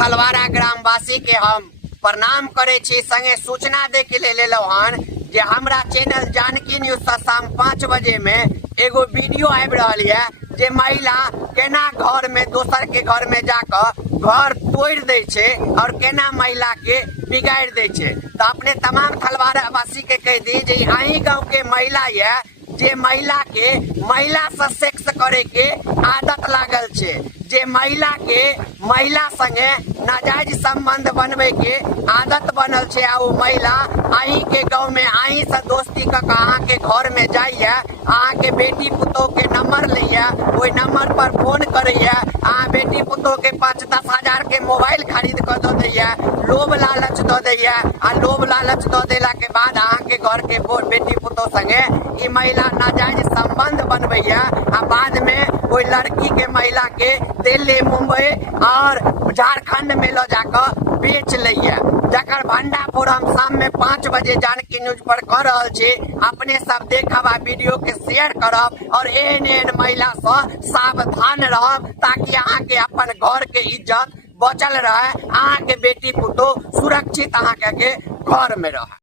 थलवारा ग्रामवासी के हम प्रणाम करे छी, संगे सूचना दे के ले हन जे हमरा चैनल जानकी न्यूज से शाम 5 बजे में एगो वीडियो आबि रहल है जे महिला केना घर में दोसर के घर में जाकर घर तोड़ दे छे और केना महिला के बिगाड़ दे छे। तो अपने तमाम थलवारा वासी के कह दी जे अही गाँव के महिला है जे महिला के महिला से सेक्स करे के आदत लागल छे, जे महिला के महिला संगे नाजायज संबंध बनवे के आदत बनल छे। आ वो महिला अही के गाँव में अही से दोस्ती क अहाँ के घर में जाइए, अहाँ के बेटी पुतोह के नंबर लिया, ओई नंबर पर फोन करिए, अहाँ बेटी पुतोह के 5-10 हजार के मोबाइल खरीद कर दो दैया, लोभ लालच दो दैया। आ लोभ लालच दो देला के बाद अहाँ के घर के बेटी पुतोह संगे ई महिला नाजायज संबंध बनबैया। आ बाद में कोई लड़की के महिला के दिल्ली, मुंबई और झारखंड में लो जाकर बेच लिया, जकर भंडाफोड़ हम शाम में 5 बजे जानकी न्यूज पर कर रहल छी। अपने सब देखब आ वीडियो के शेयर करब और एहन महिला से सावधान रहब ताकि अहाँ के अपन घर के इज्जत बचल रहे, अहाँ के बेटी पुतोह सुरक्षित अहाँ के घर में रहे।